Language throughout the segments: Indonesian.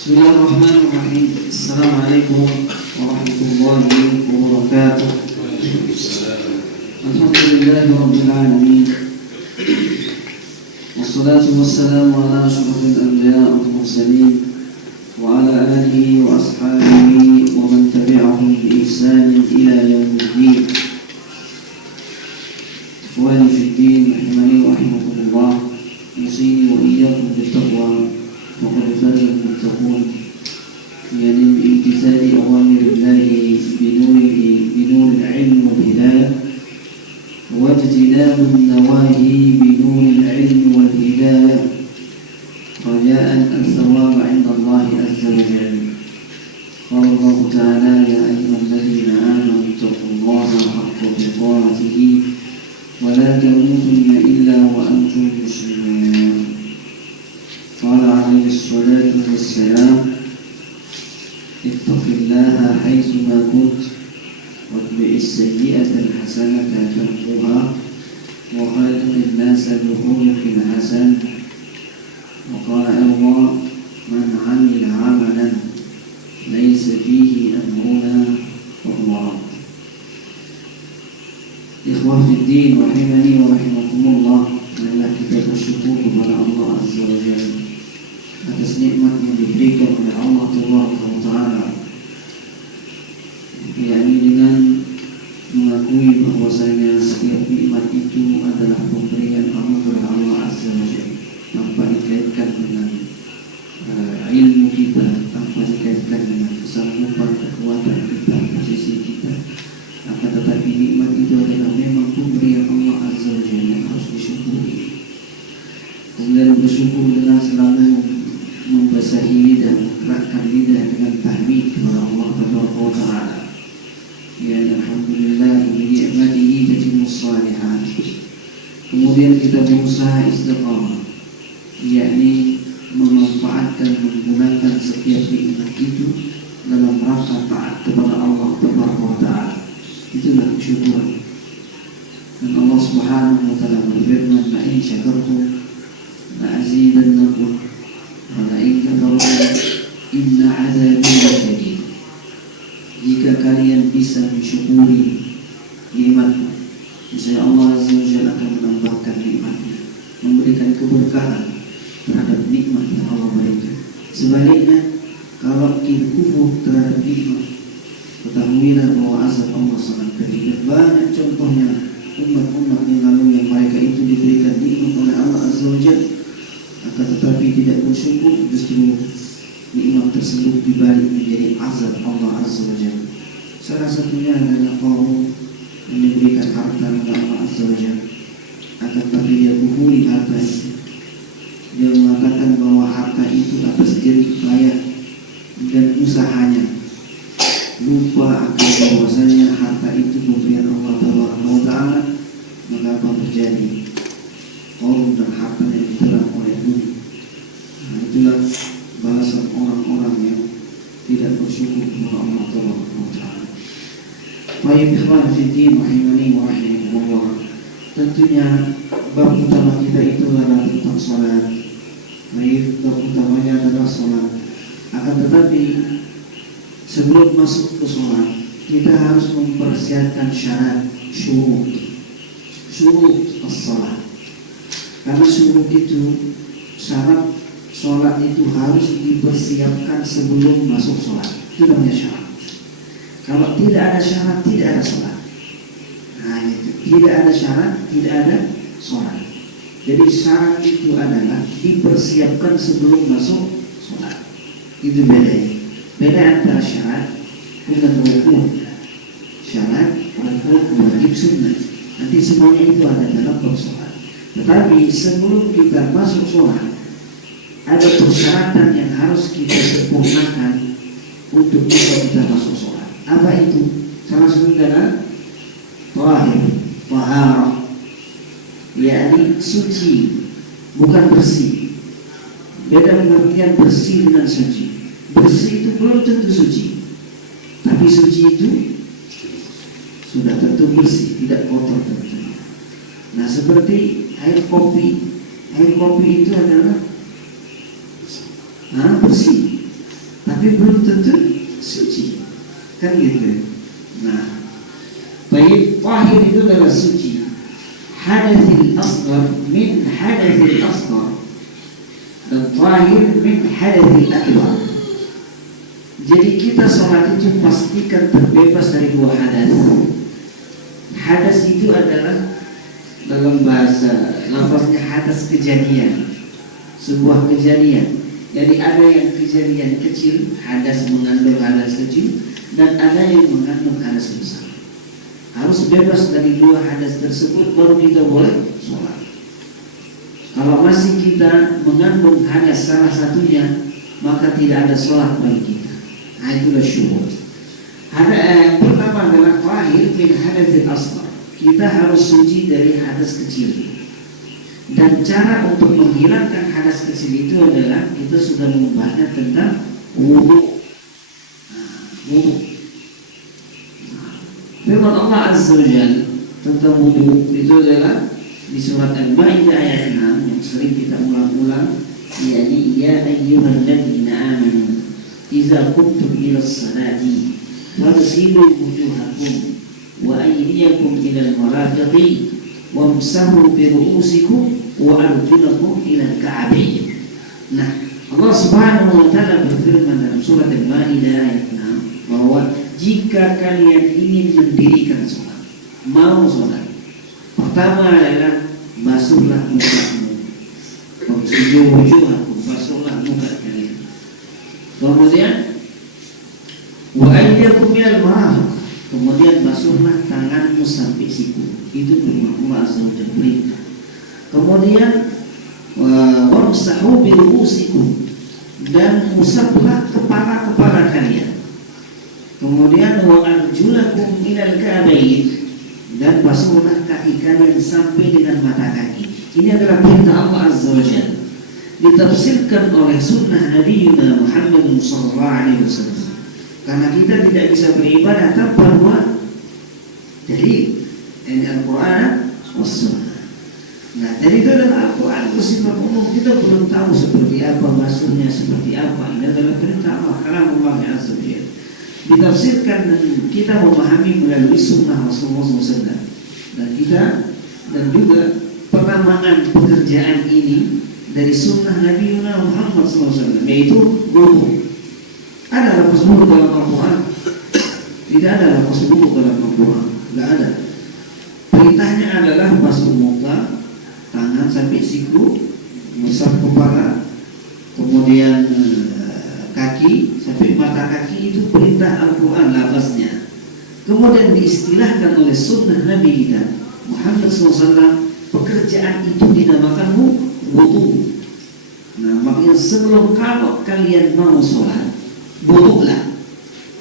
Bismillahirrahmanirrahim. Assalamualaikum warahmatullahi wabarakatuh. Alhamdulillahi rabbil alamin. Wassalatu wassalamu ala asyrafil anbiya'i wal mursalin wa ala alihi wa ashabihi wa man tabi'ahum bi ihsanin ila yaumiddin. Ikhwani fid din, rahimani wa rahimakumullah. Usini wa iyyakum bittaqwa. وقد فاز المتقون يعني بامتثال أوامر الله بنور العلم والهداية واجتناب النواهي بنور العلم والهداية رجاء الثواب عند الله عز وجل. قال الله تعالى: يا أيها الذين آمنوا اتقوا الله حق تقاته ولا تموتن إلا وأنتم مسلمون. قال عليه الصلاة والسلام: اتق الله حيثما كنت واتبع السيئة الحسنة تمحوها وخالق الناس بخلق حسن. وقال الله: من عمل عملا ليس فيه أمرنا فهو رد. Ikhwah fiddin, rahimani wa rahimakumullah. Marilah kita bersyukur kepada Allah Azza wa Jalla atas nikmat yang diberikan oleh Allah Taala, yakni dengan mengakui bahwasanya setiap nikmat itu adalah pemberian Allah Azza wa Jalla, tanpa dikaitkan dengan ilmu kita, tanpa dikaitkan dengan kesanggupan, kekuatan kita, posisi kita. Akan tetapi nikmat itu adalah memang pemberian Allah Azza wa Jalla yang harus disyukuri. Kemudian bersyukur dengan selalu membasahi lidah, menggerakkan lidah dengan tahmid kepada Allah Taala. Ya, alhamdulillah bi ni'matihi tatimmus shalihat. Kemudian kita berusaha istiqamah, yakni memanfaatkan, menggunakan setiap nikmat itu dalam rangka taat kepada Allah Taala. Itulah kesyukuran. Dan Allah Subhanahu wa taala berfirman: "La in syakartum la azidannakum wa la in kafartum inna 'adzabi lasyadid." Jika kalian bisa mensyukuri nikmatku, niscaya Allah Azza wa Jalla akan menambahkan nikmatnya, memberikan keberkahan terhadap nikmat yang Allah berikan. Sebaliknya, kalau kita kufur terhadap nikmat, ketahuilah bahwa azab Allah sangat pedih. Dan banyak contohnya umat-umat yang lalu yang mereka itu diberikan nikmat oleh Allah Azza wa Jalla, akan tetapi tidak bersyukur, justru nikmat tersebut dibalik menjadi azab Allah Azza wa Jalla. Salah satunya adalah kaum yang diberikan harta oleh Allah Azza wa Jalla, akan tetapi dia kufuri harta itu. Dia mengatakan bahwa harta itu atas jerih payah dan usahanya, lupa akan bahwasanya harta itu pemberian Allah Taala. Maka apa terjadi? Korun dan harta yang diterang oleh bumi. Nah, itulah balasan orang-orang yang tidak bersyukur kepada Allah Taala. Baik, ikhwan fiddin, rahimani wa rahimakumullah. Tentunya bab utama kita itu adalah tentang salat. Baik, bab utamanya adalah salat. Akan tetapi sebelum masuk ke sholat, kita harus mempersiapkan syarat syurut as-salat. Karena syurut itu, syarat sholat itu harus dipersiapkan sebelum masuk sholat. Itu namanya syarat. Kalau tidak ada syarat, tidak ada sholat. Nah, itu. Tidak ada syarat, tidak ada sholat. Jadi syarat itu adalah dipersiapkan sebelum masuk sholat. Itu bedanya. Beda antara syarat dengan rukun. Syarat, rukun, wajib, sunnah. Nanti semuanya itu ada dalam bab sholat. Tetapi sebelum kita masuk sholat, ada persyaratan yang harus kita sempurnakan untuk kita masuk sholat. Apa itu? Salah satunya adalah taharah, yakni suci, bukan bersih. Beda pengertian bersih dengan suci. Bersih itu belum tentu suci, tapi suci itu sudah tentu bersih, tidak kotor tentunya. Nah, seperti air kopi itu adalah bersih. tapi belum tentu suci, kan gitu. Nah, baik, tahir itu adalah suci. Hadatsil asghar min hadatsil asghar, dan tahir min hadatsil akbar. Jadi kita sholat itu pastikan terbebas dari dua hadas. Hadas itu adalah dalam bahasa lafaznya hadas kejadian, sebuah kejadian. Jadi ada yang kejadian kecil, hadas mengandung hadas kecil, dan ada yang mengandung hadas besar. Harus bebas dari dua hadas tersebut baru kita boleh sholat. Kalau masih kita mengandung hadas salah satunya, maka tidak ada sholat bagi kita. Nah, itulah syurut. Ada yang pertama adalah tahir min hadatsil asghar. Kita harus suci dari hadas kecil. Dan cara untuk menghilangkan hadas kecil itu adalah kita sudah membahasnya tentang wudu. Wudu. Firman Allah Azza wa Jalla tentang wudu itu adalah di surat Al-Maidah ayat 6 yang sering kita ulang-ulang, yakni ya ayyuhalladzina amanu idza qumtum ila as-salati faghsilu wujuhakum wa aydiyakum ila al-marafiqi wamsahu bi ru'usikum wa arjulakum ila al-ka'bayn. Nah, Allah Subhanahu wa taala berfirman dalam surat Al-Maidah ayat 6 bahwa jika kalian ingin mendirikan sholat, mau sholat, pertama adalah basuhlah mukamu, wamsahu wujuhakum, basuhlah muka kalian. Kemudian wa aydiyakum ilal marafiq, kemudian basuhlah tanganmu sampai siku. Itu firman Allah Azza wa Jalla perintah. Kemudian wamsahu bi ru'usikum, dan usaplah kepala-kepala kalian. Kemudian wa arjulakum ilal ka'bayn, dan basuhlah kaki kalian sampai dengan mata kaki. Ini adalah perintah Allah Azza wa Jalla, ditafsirkan oleh sunnah Nabi Muhammad sallallahu alaihi wasallam. Karena kita tidak bisa beribadah tanpa dua dalil, ini Al-Quran was Sunnah. Nah, dari itu adalah Al-Quran bersifat umum, kita belum tahu seperti apa maksudnya, seperti apa. Ini adalah perintah Allah, kalamullah azza wa jalla. Ditafsirkan dan kita memahami melalui sunnah Rasulullah SAW. Dan juga penamaan pekerjaan ini dari sunnah Nabi Muhammad SAW, yaitu wudu. Ada lafaz wudu dalam Al-Quran? Tidak ada lafaz wudu dalam Al-Quran, tidak ada. Perintahnya adalah basuh muka, tangan sampai siku, mengusap kepala, kemudian kaki sampai mata kaki. Itu perintah Al-Quran lafaznya. Kemudian diistilahkan oleh sunnah Nabi kita Muhammad SAW, pekerjaan itu dinamakan wudu. Nah, makanya sebelum kalau kalian mau sholat, wudulah.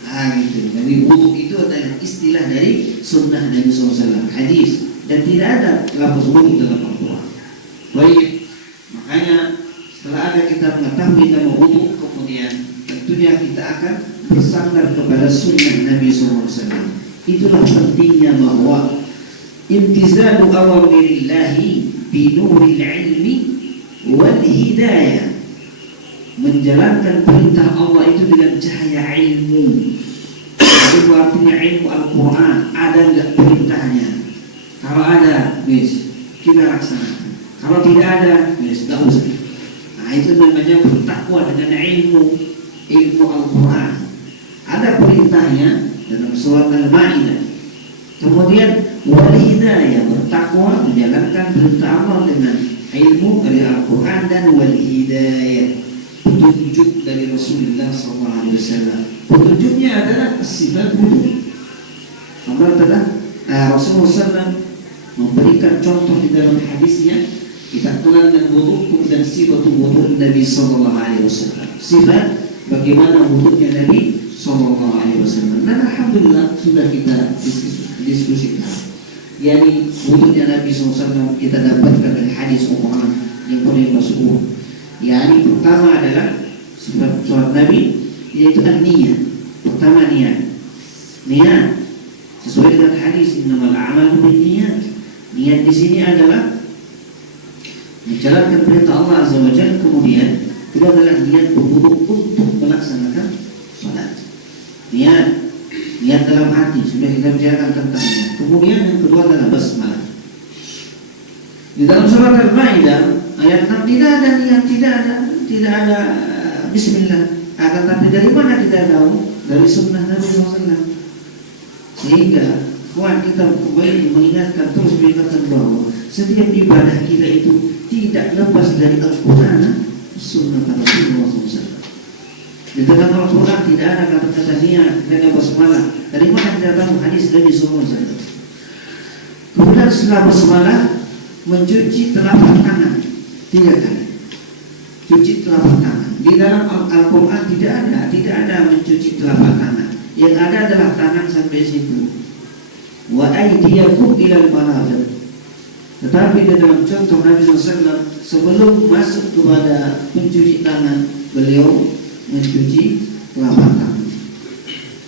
Ah, gitu. Jadi wudu itu adalah istilah dari sunnah Nabi SAW, hadis, dan tidak ada lafaz wudu dalam Al-Quran. Baik, makanya setelah ada kita mengetahui nama wudu, kemudian tentunya kita akan bersandar kepada sunnah Nabi SAW. Itulah pentingnya bahwa imtizalu awamirillahi binuril ilmi wal hidayah, menjalankan perintah Allah itu dengan cahaya ilmu. Itu artinya ilmu Al-Quran. Ada enggak perintahnya? Kalau ada, kita laksanakan. Kalau tidak ada, tidak usah. Nah, itu namanya bertakwa dengan ilmu Al-Quran. Ada perintahnya dalam surat Al-Maidah. Kemudian wal hidayah, bertakwa menjalankan perintah Allah dengan ilmu dari Al-Quran, dan wal hidayah, petunjuk dari Rasulullah SAW. Petunjuknya adalah sifat wudu. Allah telah Rasulullah SAW memberikan contoh di dalam hadisnya, kita kenal dengan wudu dan sifat wudu Nabi SAW. Sifat bagaimana wudunya Nabi SAW. Dan alhamdulillah sudah kita diskusikan. Yani wudunya Nabi SAW kita dapatkan dari hadis Umar yang paling masyhur. Yani pertama adalah sifat sholat Nabi, yaitu an-niyah. Pertama niat sesuai dengan hadis innamal a'malu binniyat. Niat di sini adalah menjalankan perintah Allah Azza wa Jalla. Kemudian itu adalah niat berwudu untuk melaksanakan salat. Niat dalam hati, sudah kita bicarakan tentang niat. Kemudian yang kedua adalah basmalah. Di dalam surat Al-Maidah ayat 6 tidak ada bismillah. Akan tapi dari mana kita tahu? Dari sunnah Nabi SAW. Sehingga kita kembali mengingatkan, terus mengingatkan bahwa setiap ibadah kita itu tidak lepas dari Al-Quran, sunnah Rasulullah SAW. Di dalam Al-Quran tidak ada kata-kata niat dengan basmalah. Dari mana kita tahu? Hadis Nabi SAW. Kemudian setelah basmalah mencuci telapak tangan 3 kali. Cuci telapak tangan. Di dalam Al-Quran tidak ada mencuci telapak tangan. Yang ada adalah tangan sampai situ. Wa aydiyakum ilal marafiq. Tetapi di dalam contoh Nabi SAW, sebelum masuk kepada mencuci tangan, beliau mencuci telapak tangan.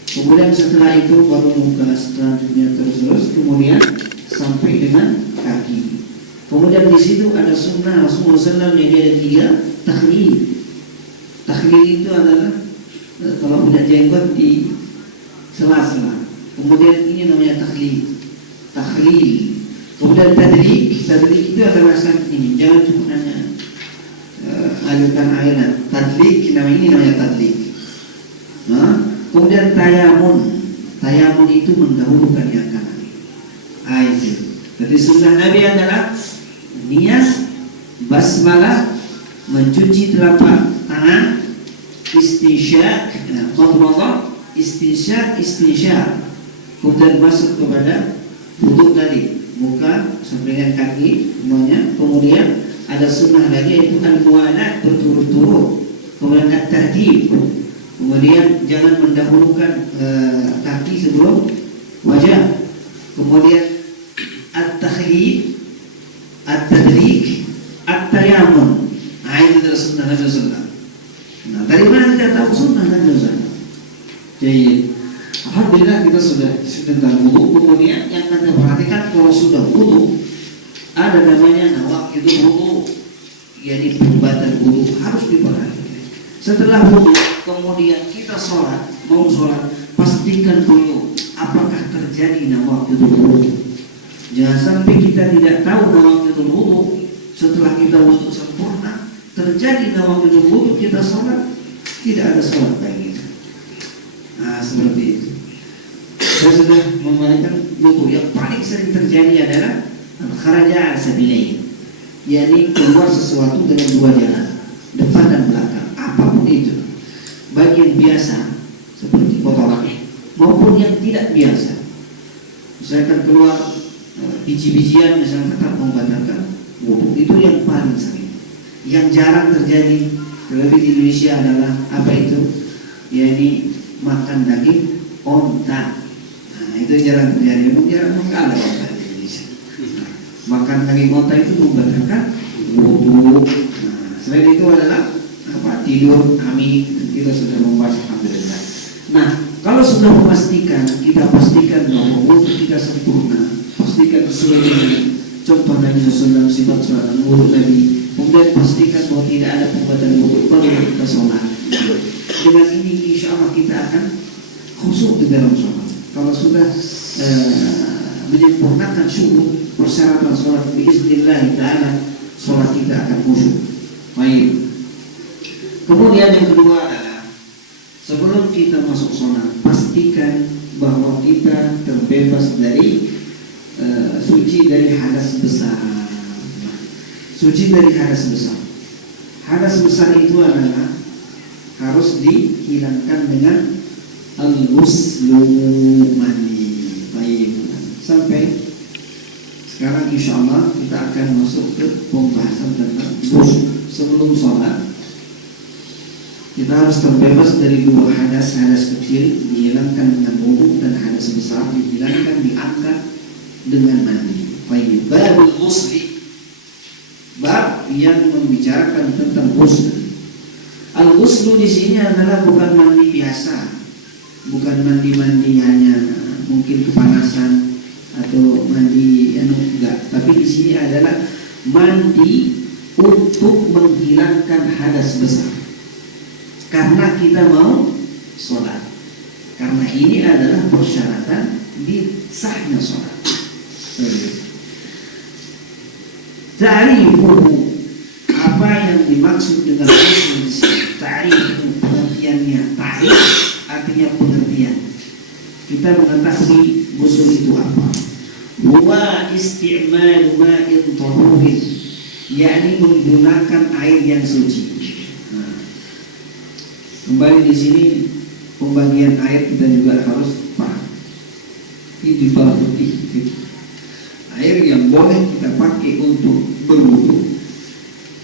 Kemudian setelah itu baru muka, selanjutnya terus, kemudian sampai dengan kaki. Kemudian di situ ada sunnah Rasulullah SAW yang ada 3 takhlil. Takhlil itu adalah kalau punya jenggot di sela-sela. Kemudian ini namanya takhlil. Kemudian tadrik itu adalah ini. Jangan cuma hanya alirkan air. Tadlik ini namanya tadlik. Kemudian tayamun itu mendahulukan yang kanan. Itu. Jadi sunnah Nabi adalah niat, basmalah, mencuci telapak tangan, istinsyaq, madmadah, istinsyaq, kemudian masuk kepada wudhu tadi, muka sampai dengan kaki semuanya. Kemudian ada sunnah lagi yaitu al-muwalat, berturut-turut. Kemudian at-tartib, kemudian jangan mendahulukan kaki sebelum wajah. Kemudian at-takhlid, at-tadrik, at-tayamun. Itu adalah sunnah Nabi SAW. Nah, dari mana kita tahu sunnah Nabi SAW? Jadi alhamdulillah kita sudah tentang wudu. Kemudian yang kita perhatikan, kalau sudah wudu ada namanya nawaqidul wudu, yakni perbuatan wudu harus diperhatikan. Setelah wudu kemudian kita mau sholat, pastikan dulu apakah terjadi nawaqidul wudu. Jangan sampai kita tidak tahu nawaqidul wudu, setelah kita wudu sempurna terjadi nawaqidul wudu, kita sholat tidak ada sholat baik itu. Seperti itu. Saya sudah membayangkan wudu yang paling sering terjadi adalah kharaja sabilain, yakni keluar sesuatu dengan 2 jalan, depan dan belakang. Apapun itu, baik yang biasa seperti kotoran maupun yang tidak biasa. Misalkan keluar biji-bijian, misalkan tetap membatalkan wudu. Itu yang paling sering. Yang jarang terjadi, terlebih di Indonesia, adalah apa itu? Yakni makan daging onta. Itu jarang terjadi. Memang jarang ada onta di Indonesia. Makan daging onta itu membatalkan wudu. Selain itu adalah tidur kami, kita sudah membahas alhamdulillah. Nah, kalau sudah memastikan, kita pastikan bahwa wudu kita sempurna, pastikan sesuai dengan contoh Nabi SAW, sifat sholat wudu Nabi. Kemudian pastikan bahwa tidak ada pembatal wudu, baru kita sholat. Dengan ini insya Allah kita akan khusyuk di dalam sholat. Kalau sudah menyempurnakan syukur persyaratan sholat, biiznillah ta'ala, sholat kita akan khusyuk. Baik. Kemudian yang kedua adalah sebelum kita masuk sholat, pastikan bahwa kita terbebas dari suci dari hadas besar. Suci dari hadas besar. Hadas besar itu adalah harus dihilangkan dengan al-ghuslu, mandi. Baik. Sampai sekarang insya Allah kita akan masuk ke pembahasan tentang ghusl. Sebelum sholat kita harus terbebas dari 2 hadas. Hadas kecil dihilangkan dengan wudu, dan hadas besar dihilangkan, diangkat dengan mandi. Baik. Babul ghusli, bab yang membicarakan tentang ghusl. Al-ghuslu di sini adalah bukan mandi biasa, bukan mandi hanya mungkin kepanasan atau mandi enggak, tapi di sini adalah mandi untuk menghilangkan hadas besar. Karena kita mau sholat. Karena ini adalah persyaratan di sahnya sholat. Ta'rifuhu, apa yang dimaksud dengan usul di sini? Ta'rifuhu, pengertiannya. Ta'rif artinya pengertian. Kita mengetahui usul itu apa. Wa isti'mal ma'in tahurin, yakni menggunakan air yang suci. Nah, kembali di sini pembagian air kita juga harus paham. Ini dibagi air yang boleh kita pakai untuk berwudu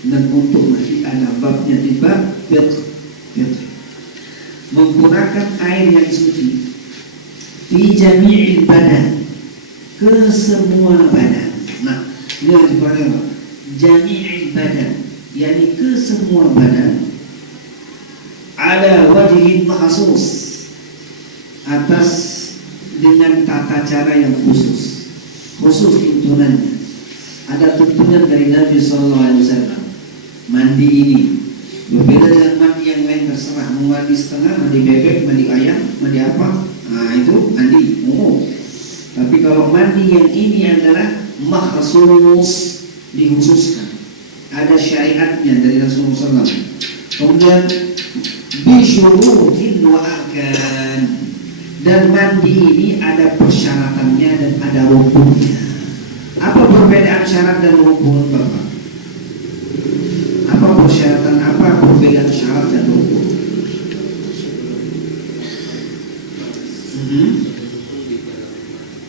dan untuk mandi, ada babnya di bab fiqh. Menggunakan air yang suci fi jami'il badan, ke semua badan. Nah, ini harus dipahami. Jami'il badan, yakni ke semua badan, ala wajhin khusus, atas dengan tata cara yang khusus tuntunannya. Ada tuntunan dari Nabi SAW. Mandi ini berbeda dengan mandi yang lain, terserah mau mandi setengah, mandi bebek, mandi ayam, mandi apa, nah itu mandi umum. Tapi kalau mandi yang ini adalah makhusus, dikhususkan, ada syariatnya dari Rasulullah SAW. Kemudian bisyurutin wa arkan, dan mandi ini ada persyaratannya dan ada rukunnya. Apa perbedaan syarat dan rukun, Bapak? Apa persyaratan, apa perbedaan syarat dan rukun?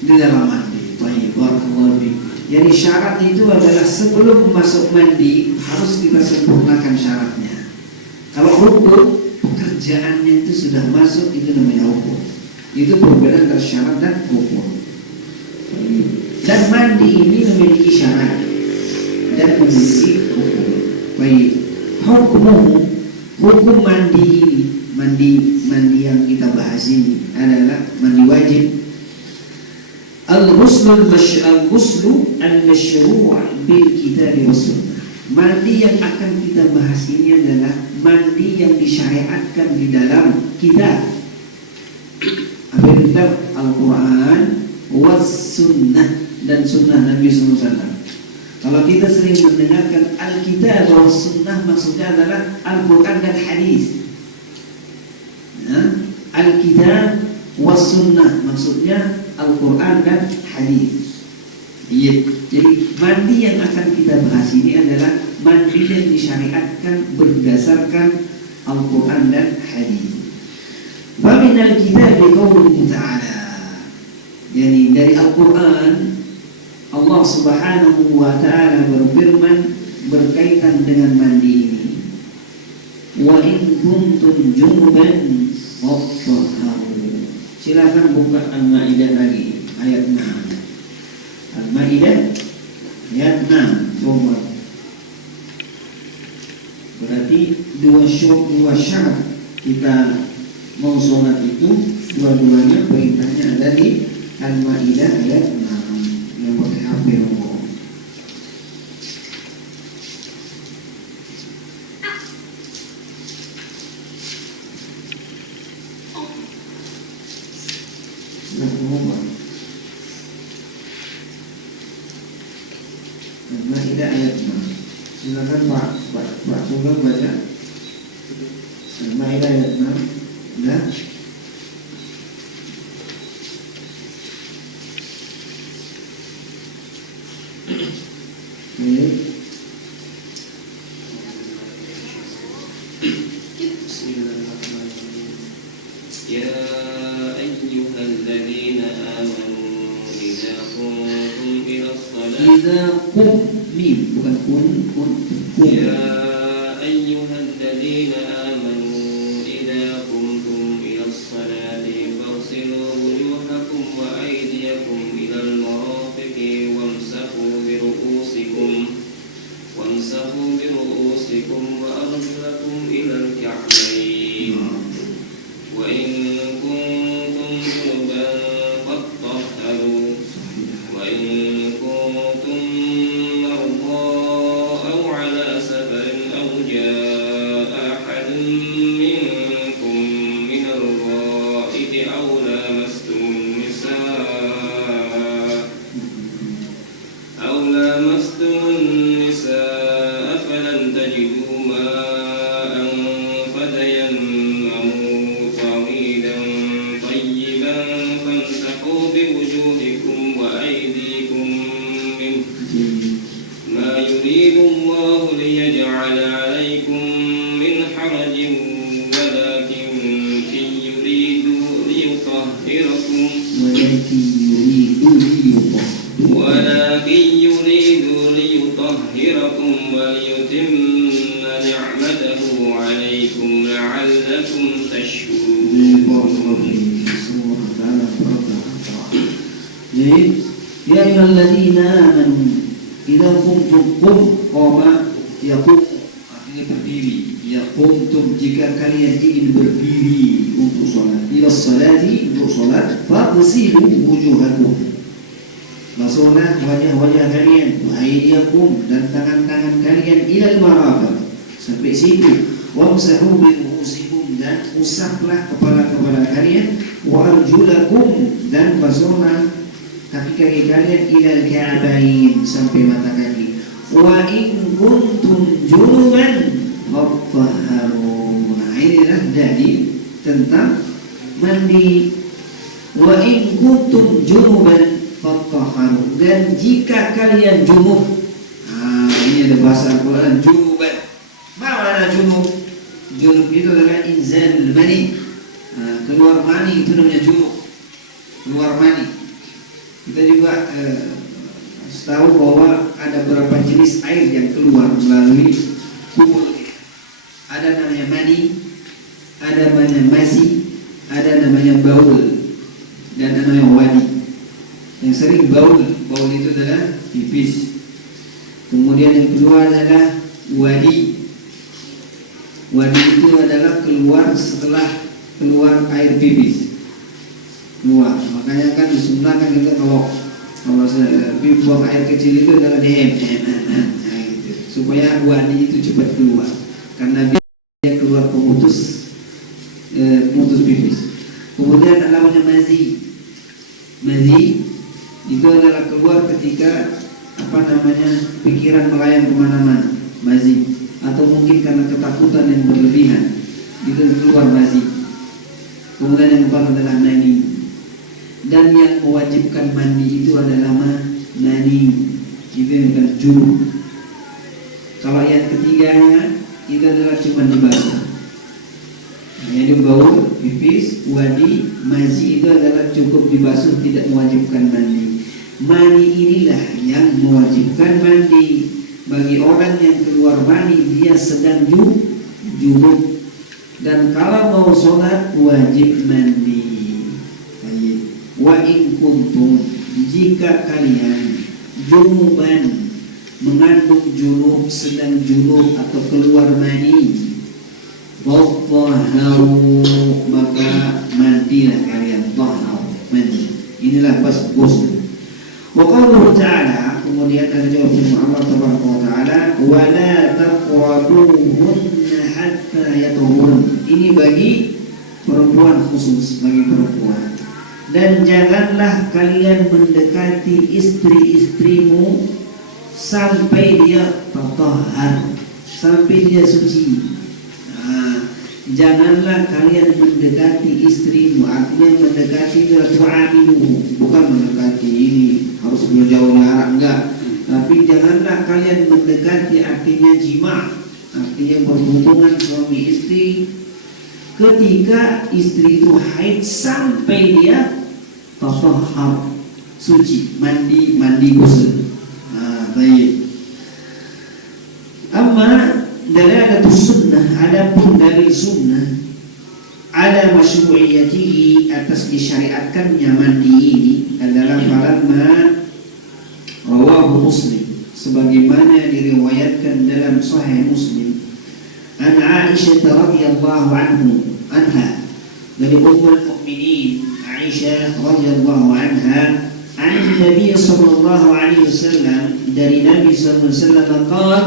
Di dalam mandi. Baik, barakallahu fiik. Jadi syarat itu adalah sebelum masuk mandi harus kita sempurnakan syaratnya. Kalau rukun, pekerjaannya itu sudah masuk, itu namanya rukun. Itu perbedaan antara syarat dan rukun. Dan mandi ini memiliki syarat dan memiliki hukum. Baik, hukum mandi ini, mandi yang kita bahas ini adalah mandi wajib. Al-ghuslu al-masyru' bil kitab wa sunnah. Mandi yang akan kita bahas ini adalah mandi yang disyariatkan di dalam kitab. Apa kitab? Al-Quran was sunnah, dan sunnah Nabi SAW. Kalau kita sering mendengarkan Alkitab wa sunnah, maksudnya adalah Al-Quran dan hadis. Alkitab wa sunnah maksudnya Al-Quran dan hadis. Jadi mandi yang akan kita bahas ini adalah mandi yang disyariatkan berdasarkan Al-Quran dan hadis. Fa min al-kitab qawluhu ta'ala, yani dari Al-Quran Allah Subhanahu wa ta'ala berfirman berkaitan dengan mandi ini. Wa in kuntum junuban fathahharu. Silakan buka Al-Maidah lagi ayat 6. Al-Maidah ayat 6. Coba. Berarti dua syarat kita mau sholat itu, dua-duanya perintahnya ada di Al-Maidah ayat 6. Yang pakai HP ngomong. Nah, ngomong. Al-Maidah ayat 6. Silakan Pak Sugeng baca. Al-Maidah ayat 6. Nah. حرج ولكن يريدوا ليطهركم وليتم نعمته عليكم لعلكم تشكرون. Jadi, ya ayyuhalladzina amanu idza qumtum qama yaqum, artinya berdiri. Ya qumtum, jika kalian ingin berdiri untuk salat, ila salati, untuk salat, faghsilu wujuhakum, basuhlah wajah-wajah kalian, wa aydiyakum, dan tangan-tangan kalian, ilal marafiq, sampai situ, wamsahu bi ru'usikum, dan usaplah kepala-kepala kalian, wa arjulakum, dan basuhlah kaki-kaki kalian, ilal ka'bain, sampai mata kaki. Wa in kuntum junuban fattahharu. Nah, inilah dalil tentang mandi. Wa in kuntum junuban fattahharu, dan jika kalian junub. Ini ada bahasa Al-Quran, junuban. Mana junub? Junub itu adalah inzal mani, keluar mani, itu namanya junub, keluar mani. Kita juga tahu bahwa ada beberapa jenis air yang keluar melalui kubur. Ada namanya mani, ada namanya mazi, ada namanya baul, dan ada namanya wadi. Yang sering baul itu adalah pipis. Kemudian yang kedua adalah wadi. Wadi itu adalah keluar setelah keluar air pipis. Keluar, makanya kan disunahkan kita kalau buang air kecil itu adalah DM, nah, gitu. Supaya wadi itu cepat keluar, karena dia keluar pemutus pipis. Kemudian ada namanya mazi. Mazi itu adalah keluar ketika pikiran melayang kemana-mana, mazi, atau mungkin karena ketakutan yang berlebihan, itu keluar mazi. Kemudian yang keempat adalah mani. Dan yang mewajibkan mandi itu adalah mani, itu yang bukan junub. Kalau yang ketiganya itu adalah cuma dibasuh, yaitu baul, pipis, wadi, mazi, itu adalah cukup dibasuh, tidak mewajibkan mandi. Mani inilah yang mewajibkan mandi. Bagi orang yang keluar mani, dia sedang junub, dan kalau mau sholat wajib mandi. Wa in kuntum, jika kalian junuban, mengandung junub, sedang junub atau keluar mani, fattahharu, maka mandilah kalian, tahharu, mandi. Inilah pas ghusl. Wa qauluhu ta'ala, kemudian ada jawab Allah tabaraka wa ta'ala, wa la taqrabuhunna hatta yatahurun. Ini bagi perempuan, khusus bagi perempuan. Dan janganlah kalian mendekati istri-istrimu sampai dia tatahhar, sampai dia suci. Janganlah kalian mendekati istrimu, artinya mendekati tu'amiluhu, bukan mendekati ini harus berjauh jarak, enggak. Tapi janganlah kalian mendekati, artinya jima, artinya berhubungan suami istri ketika istri itu haid sampai dia tatahhar, suci, mandi ghusl. Baik. Amma dalalatus sunnah, adapun dalil sunnah ala masyru'iyyatihi, atas disyariatkannya mandi ini adalah falamma rawahu Muslim, sebagaimana diriwayatkan dalam Sahih Muslim, an Aisyah radhiyallahu anha, dari Ummul Mukminin Aisyah radhiyallahu anha, an Nabi sallallahu alaihi wasallam, dari Nabi sallallahu alaihi wasallam qala,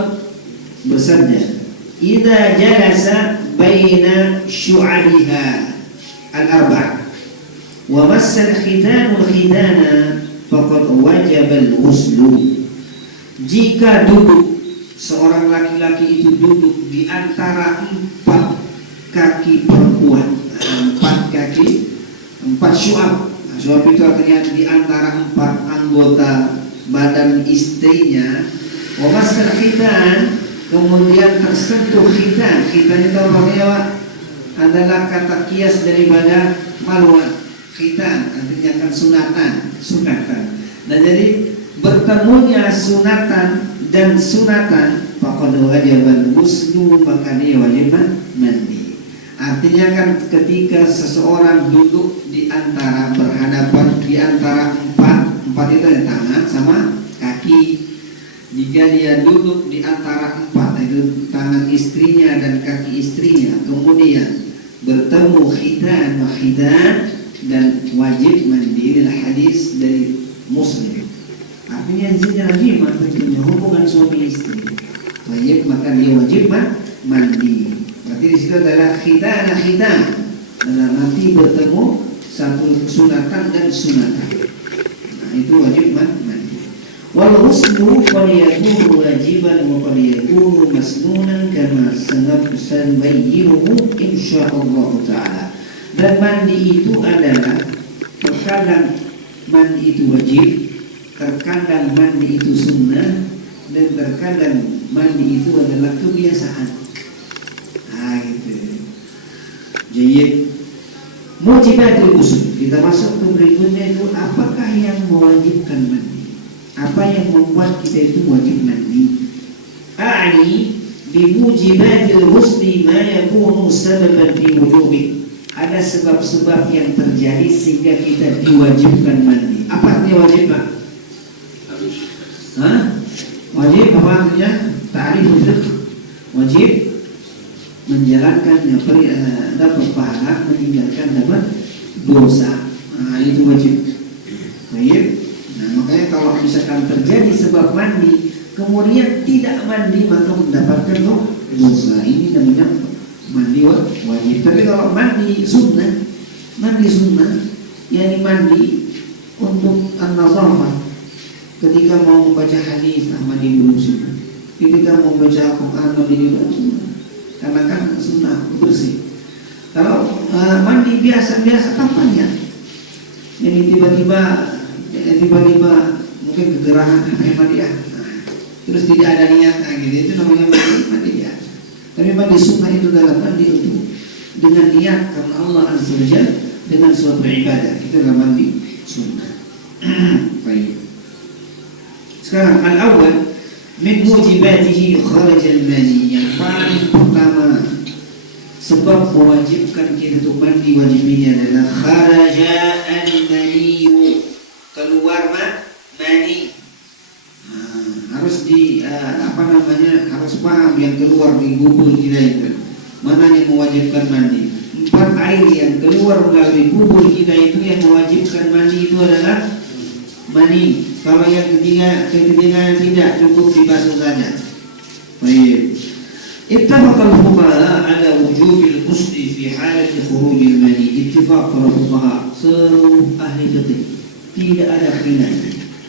bersabda, idza jalasa baina syu'abiha al-arba' wa massa al-khitanu al-khitana faqad wajaba al-ghuslu. Jika duduk seorang laki-laki itu duduk di antara empat kaki perempuan, empat syu'ab. Syu'ab itu artinya di antara empat anggota badan istrinya. Wa masal khitan, kemudian tersentuh khitan. Khitan itu apa? Adalah kata kias daripada maluan. Khitan artinya kan sunatan. Nah jadi bertemunya sunatan dan sunatan, faqad wajibal ghuslu, maka dia wajib mandi. Artinya kan ketika seseorang duduk di antara berhadapan di antara empat itu ada tangan sama kaki. Jika dia duduk di antara empat, itu tangan istrinya dan kaki istrinya, kemudian bertemu khitan wa khitan, dan wajib mandi. Inilah hadis dari Muslim. Artinya zina lima tentunya hubungan suami istri. Wajib, maka dia wajib mandi. Berarti di situ adalah khitan. Nanti bertemu satu sunatan dan sunatan. Nah, itu wajib mandi. Wal ghuslu qad yakunu wajiban wa qad yakunu masnunan kama sanbayyinuhu insyaallah taala. Dan mandi itu adalah terkadang mandi itu wajib, terkadang mandi itu sunnah, dan terkadang mandi itu adalah kebiasaan. Nah gitu. Jadi mujibatul ghusl. Kita masuk ke berikutnya itu apakah yang mewajibkan mandi? Apa yang membuat kita itu wajib mandi? A'ni bi mujibatil ghusli ma yakunu sababan fi wujubi. Ada sebab-sebab yang terjadi sehingga kita diwajibkan mandi. Apa artinya wajib, Pak? Wajib apa artinya? Ta'rif fiqh. Wajib menjalankan dapat pahala, meninggalkan dapat dosa. Nah, itu wajib. Baik. Nah, makanya kalau misalkan terjadi sebab mandi, kemudian tidak mandi, maka mendapatkan dosa. Ini namanya mandi wajib. Tapi kalau mandi sunnah, yakni mandi untuk an-nazafah. Ketika mau membaca hadis, mandi belum sunnah. Ketika mau membaca Al-Quran, mandi belum sunnah. Karena kan sunnah bersih. Kalau mandi biasa kapan ya? Jadi tiba-tiba mungkin kegerahan mandi ya. Terus tidak ada niat, gitu. Itu namanya mandi biasa. Tapi mandi sunnah itu dalam mandi itu dengan niat karena Allah Azza wa Jalla, dengan suatu ibadah. Itu adalah mandi sunnah. Baik. Sekarang al-awwal min mujibatihi kharajal mani. Yang paling pertama sebab mewajibkan kita untuk mandi wajib ini adalah kharaja al-mani, keluar mani. Harus harus paham yang keluar di kubur kita itu mana yang mewajibkan mandi. 4 air yang keluar melalui kubur kita itu yang mewajibkan mandi itu adalah mani. Kalau yang ketiga tidak, cukup dibasuh saja. Baik. Ittafaqal fuqaha ala wujubil ghusli fi halati khurujil mani. Ittifaq para fuqaha seluruh ahli fikih, tidak ada khilaf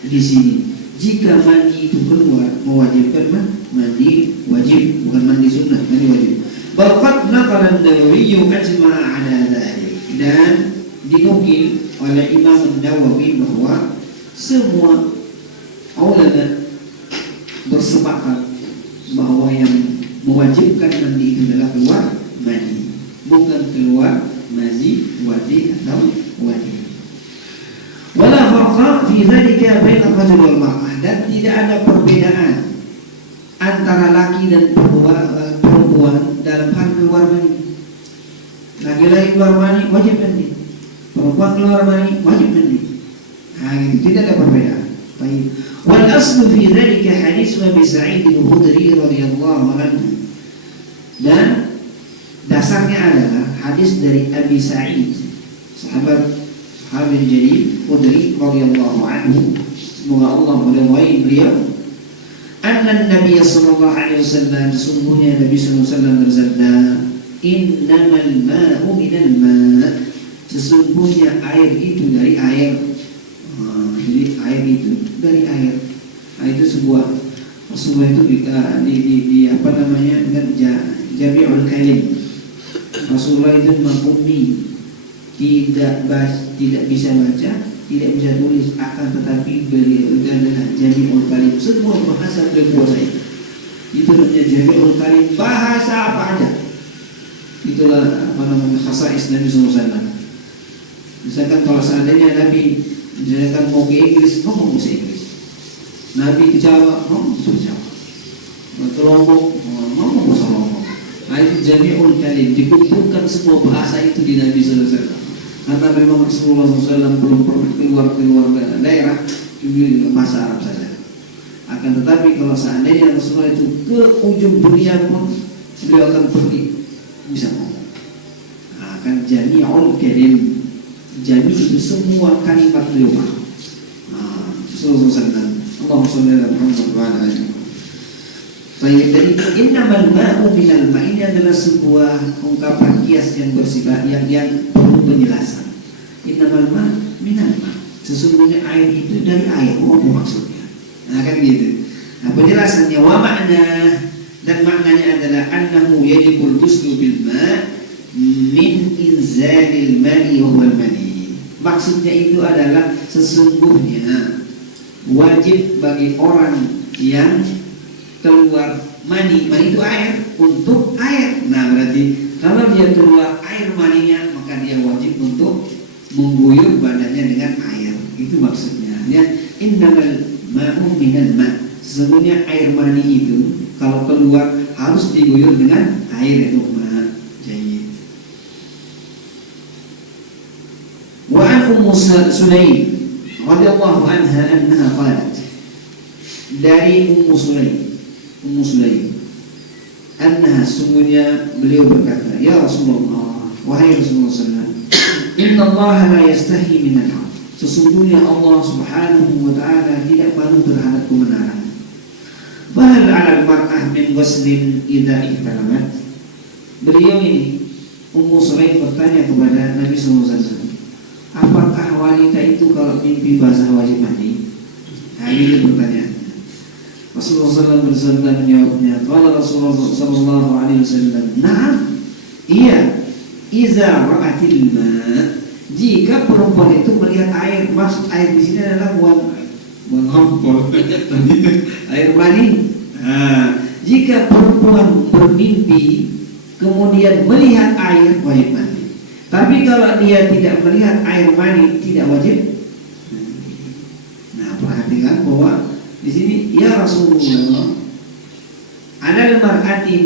di sini. Jika mandi itu keluar mewajibkan mandi wajib, bukan mandi sunnah, mandi wajib. Baqad naqala an-Nawawi ajma'a ala dzalik. Dan dinukil oleh Imam An-Nawawi bahwa semua ulama bersepakat bahwa yang mewajibkan mandi itu adalah keluar mani, bukan keluar mazi, wadi atau wadi. Wala farqa fi dzalika baina ar-rajul wal mar'ah. Dan tidak ada perbedaan antara laki dan perempuan dalam hal keluar mani. Laki-laki keluar mani wajib mandi, perempuan keluar mani wajib mandi. Nah, gitu, tidak ada perbedaan. Baik. Wal aslu fi dzalika hadis Abi Sa'id al-Khudri radhiyallahu anhu. Dan dasarnya adalah hadis dari Abi Sa'id, sahabat jalil Khudri radhiyallahu anhu, semoga Allah meridai beliau. Anna Nabi sallallahu alaihi wasallam, sungguhnya Nabi sallallahu alaihi wasallam bersabda, innamal ma'u minal ma', sesungguhnya air itu dari air. Jadi air itu dari air. Nah, itu sebuah itu di apa namanya, dengan jami'ul kalim. Rasulullah itu makumi, tidak bisa baca, tidak bisa tulis, akan tetapi beliau adalah jami'ul kalim, semua bahasa beliau kuasai. Itu namanya jami'ul kalim, bahasa apa aja. Itulah khasais Nabi SAW. Misalkan kalau seandainya Nabi misalkan mau ke Inggris, ngomong bahasa Inggris. Nabi ke Jawa, ngomong bahasa Jawa. Ke Lombok, ngomong bahasa Lombok. Nah, itu jami'ul kalim, dikumpulkan semua bahasa itu di Nabi SAW. Karena memang Rasulullah SAW belum pernah keluar daerah, juga bahasa Arab saja. Akan tetapi kalau seandainya Rasulullah itu ke ujung dunia pun, beliau akan pergi bisa ngomong. Nah, kan jami'ul kalim, jami itu semua kalimat beliau. Rasulullah SAW, Allahumma shalli ala Muhammad wa ala alihi. Baik, dari innamal ma'u minal ma' ini adalah sebuah ungkapan kias yang bersifat yang perlu penjelasan. Innamal ma' minal ma', sesungguhnya air itu dari air. Apa maksudnya? Nah, kan gitu. Nah, penjelasannya wa makna, dan maknanya adalah annahu yajibul ghuslu bil ma' min inzalil ma'i wa huwal mani. Maksudnya itu adalah sesungguhnya wajib bagi orang yang keluar mani itu air, untuk air. Nah, berarti kalau dia keluar air maninya, maka dia wajib untuk mengguyur badannya dengan air. Itu maksudnya. Ya, innamal ma'u minal ma'. Sesungguhnya air mani itu kalau keluar harus diguyur dengan air, itu ma'. Jayyid. Wa an Ummu Sulaim radhiyallahu anha annaha qalat, dari Ummu Sulaim annaha, sungguhnya beliau berkata, ya Rasulullah, wahai Rasulullah SAW, inna Allah la yastahi minal haq, sesungguhnya Allah subhanahu wa ta'ala tidak malu terhadap kebenaran. Bahal ala mar'ah min ghuslin idha ihtalamat. Beliau ini, Ummu Sulaim bertanya kepada Nabi SAW, apakah wanita itu kalau mimpi basah wajib mandi? Nah, ini pertanyaan. Rasulullah SAW bersabda menjawabnya, qala Rasulullah SAW, na'am, iya, iza ra'atil ma', jika perempuan itu melihat air. Maksud air di sini adalah buang hampol, air mani. Nah, jika perempuan bermimpi kemudian melihat air, wajib mandi. Tapi kalau dia tidak melihat air mani, tidak wajib. Nah, perhatikan bahwa di sini, ya Rasulullah, alal mar'ati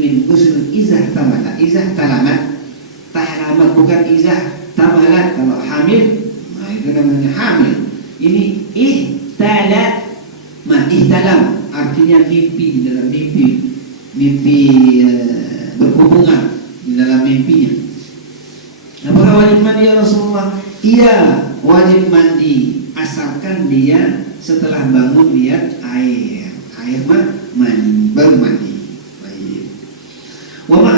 min ghusl izah tamalat. Izah talamat, tahlamat, bukan izah tamalat. Kalau hamil, nah itu namanya hamil. Ini ihtalam, artinya mimpi, di dalam mimpi berhubungan di dalam mimpinya. Apakah wajib mandi ya Rasulullah? Iya, wajib mandi, asalkan dia setelah bangun lihat air mani, baru mandi. Baik. Wa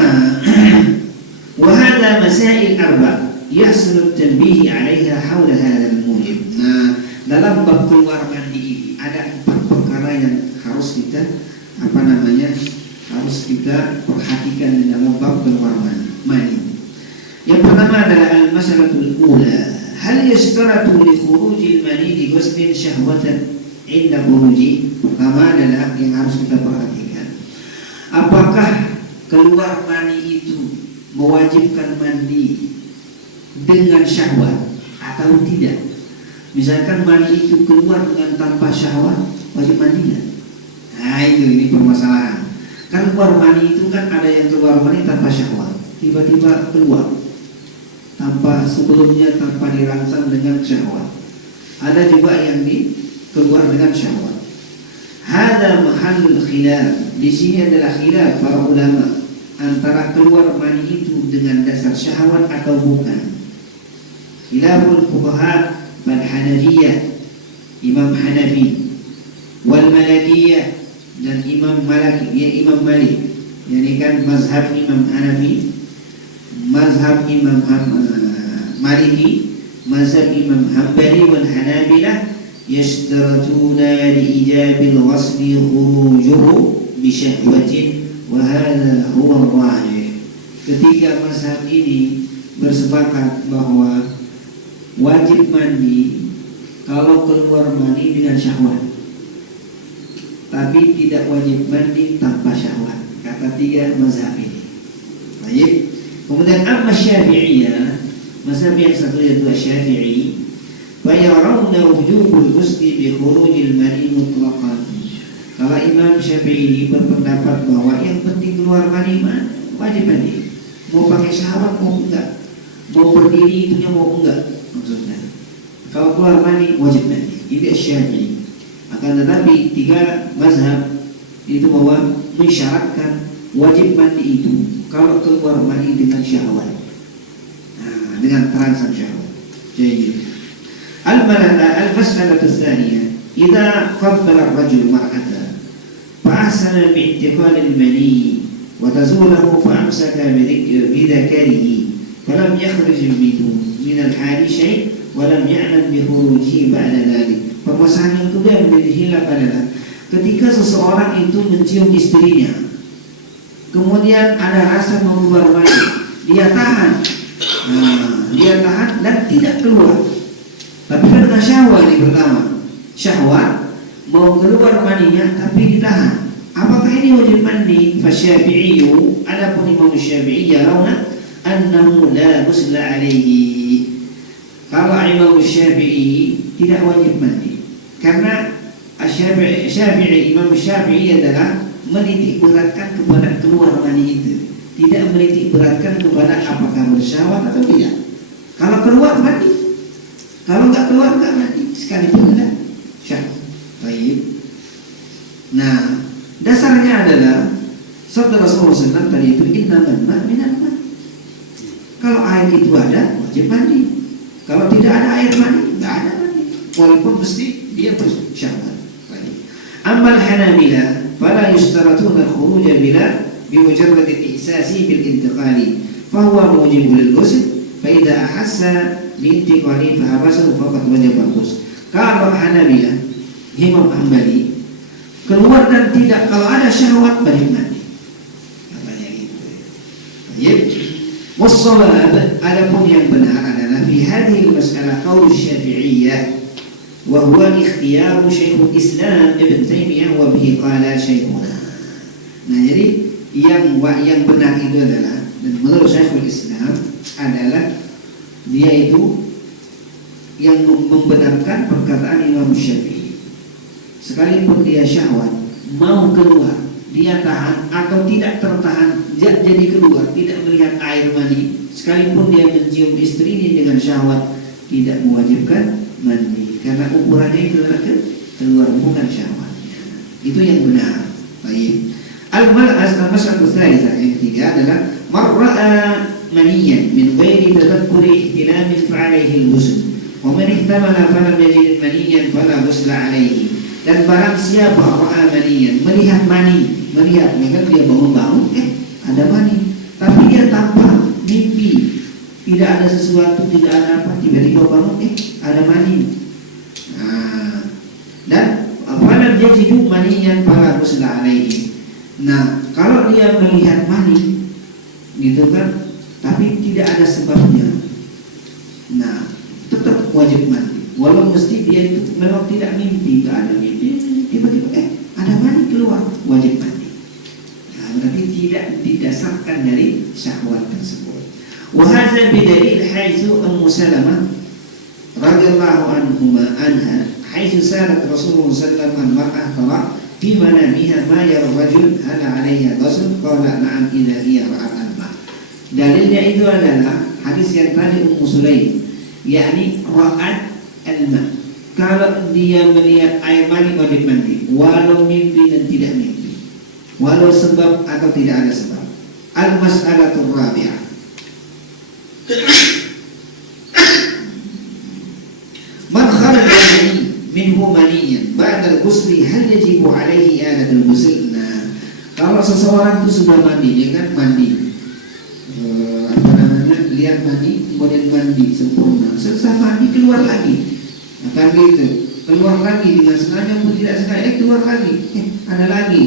hadha masail arba' yahsulu tanbih 'alayha hawla hadha al-mujib. Nah, dalam bab keluar mandi ini ada 4 perkara yang harus kita harus kita perhatikan di dalam bab keluar mandi. Yang pertama adalah al-mas'alatul ula, hal yashtaratu li khurujil mani li ghusl syahwatan inda khuruji. Pertama adalah yang harus kita perhatikan, apakah keluar mani itu mewajibkan mandi dengan syahwat atau tidak. Misalkan mani itu keluar dengan tanpa syahwat, wajib mandi tidak? Nah, ini permasalahan. Kan keluar mani itu kan ada yang keluar mani tanpa syahwat, tiba-tiba keluar tanpa sebelumnya, tanpa dirangsang dengan syahwat. Ada juga yang keluar dengan syahwat. Hada mahallul khilaf. Di sini adalah khilaf para ulama antara keluar mani itu dengan dasar syahwat atau bukan. Khilaful fuqaha wal Hanafiyah, Imam Hanafi, wal Malikiyah, dan Imam Malik, Imam Malik. Yani kan mazhab Imam Hanafi, mazhab Imam Maliki, mazhab Imam Hanbali wal Hanabilah yashtaratuna li ijabil ghusli khurujuhu bi syahwatin wa hadha huwa rajih. Ketiga mazhab ini bersepakat bahwa wajib mandi kalau keluar mani dengan syahwat. tapi tidak wajib mandi tanpa syahwat. Kata 3 mazhab ini. Baik. Kemudian amma Syafi'iyah, mazhab yang satu yaitu Syafi'i, wa yarawna wujubul ghusli bi khurujil mani mutlaqan. Kalau Imam Syafi'i berpendapat bahwa yang penting keluar mani wajib mandi. Mau pakai syahwat mau enggak, mau berdiri itunya mau enggak, maksudnya. Kalau keluar mani wajib mandi. Ini Syafi'i. Akan tetapi 3 mazhab itu bahwa mensyaratkan wajib mandi itu kalau keluar mani dengan syahwat, dengan terangsang syahwat. Jadi al-mas'alah tsaniyah, idza qabbala ar-rajul mar'ata fa ahsana bi i'tiqal al-mani wa tazulahu fa amsaka bi dhakarihi falam yakhruj min al-hali shay' wa lam ya'lam bi khurujihi ba'da dhalik. Permasalahan yang kedua yang menjadi hilaf adalah ketika seseorang itu mencium istrinya, kemudian ada rasa mau keluar mani, dia tahan dan tidak keluar. Tapi karena syahwat ini pertama, syahwat mau keluar maninya tapi ditahan. Apakah ini wajib mandi? Fasyafi'iyyu, adapun Imam Syafi'i yarawna annahu la ghusla alaihi. Kalau Imam Syafi'i tidak wajib mandi, karena Syafi'i, Imam Syafi'i adalah menitik beratkan kepada keluar mani itu, tidak menitik beratkan kepada apakah bersyahwat atau tidak. Kalau keluar mandi, kalau nggak keluar nggak mandi, sekalipun ada syahwat. Baik. Nah, dasarnya adalah sabda Rasulullah SAW tadi itu innamal ma' minal ma'. Kalau air itu ada, wajib mandi. Kalau tidak ada air mandi, nggak ada mandi. Walaupun mesti dia bersyahwat. Baik. Amal Hanabilah fala yushtaratuna al-khuruj bimujarrad al-ihsasi bil-intiqali fahuwa mujibul lil-ghusl fa idza ahassa bi-intiqali fa habasahu faqad wajib al-ghusl. Kalau Hanabilah, Imam Hanbali, keluar dan tidak, kalau ada syahwat wajib mandi. Katanya gitu. Baik. Wassawab, adapun yang benar adalah fi hadhihi al-mas'alah qaul Syafi'iyyah wa huwa ikhtiyaru Syekhul Islam Ibn Taimiyah wa bihi qala Syekhuna. Nah, jadi yang benar itu adalah, dan menurut Syekhul Islam adalah dia itu yang membenarkan perkataan Imam Syafi'i. Sekalipun dia syahwat mau keluar, dia tahan atau tidak tertahan jadi keluar, tidak melihat air mani, sekalipun dia mencium istri ini dengan syahwat, tidak mewajibkan mandi, karena ukurannya itu adalah keluar, bukan syahwatnya. Itu yang benar. Baik. Al-mas'alah tsalitsah, yang ketiga adalah marra'a maniyan min ghairi tadakkuri ihtilamin fa 'alaihi al-ghusl wa man ihtamala falam yajid maniyan fala ghusla 'alaihi. Dan barang siapa ra'a maniyan, melihat mani, melihat dia bangun-bangun, ada mani, tapi dia tanpa mimpi, tidak ada sesuatu, tidak ada apa, tiba-tiba bangun, ada mani. Nah, dan apabila dia hidup maniyan fala ghusla 'alaihi. Nah, kalau dia melihat mani, gitu kan, tapi tidak ada sebabnya, nah tetap wajib mandi. Walau mesti dia itu memang tidak mimpi, tidak ada mimpi, tiba-tiba ada mani keluar, wajib mandi. Nah, berarti tidak didasarkan dari syahwat tersebut. Wa hadza bidalil haitsu Ummu Salamah radhiyallahu anha haitsu salat Rasulullah sallallahu alaihi wasallam mar'ah tara fi manamiha ma yara rajul hal 'alaiha ghusl qala na'am idza hiya ra'at al-ma'. Dalilnya itu adalah hadis yang tadi Ummu Sulaim, yakni ra'at al-ma'. Kalau dia melihat air mani wajib mandi, walau mimpi dan tidak mimpi, walau sebab atau tidak ada sebab. Al-mas'alatul rabi'ah, man kharaja minhu maniyan ba'da al-ghusli hal yajibu alaihi i'adatul ghusl. Nah, kalau seseorang itu sudah mandi, dia kan mandi, lihat mandi, kemudian mandi sempurna, selesai mandi keluar lagi, akan gitu, keluar lagi dengan sengaja pun tidak sengaja, keluar lagi, ada lagi.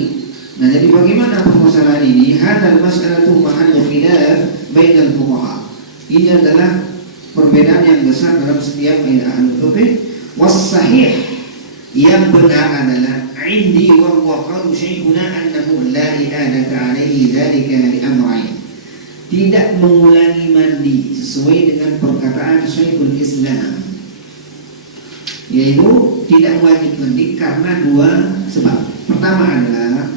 Nah, jadi bagaimana permasalahan ini? Hadzal mas'alatu mahallu khilaf bainal fuqaha. Ini adalah perbedaan yang besar dalam setiap ahli fikih. Was sahih, yang benar adalah indi wa huwa qalu syekhuna annahu la i'adata alaihi dzalika li amrayn. Tidak mengulangi mandi sesuai dengan perkataan Syekhul Islam, yaitu tidak wajib mandi karena dua sebab. Pertama adalah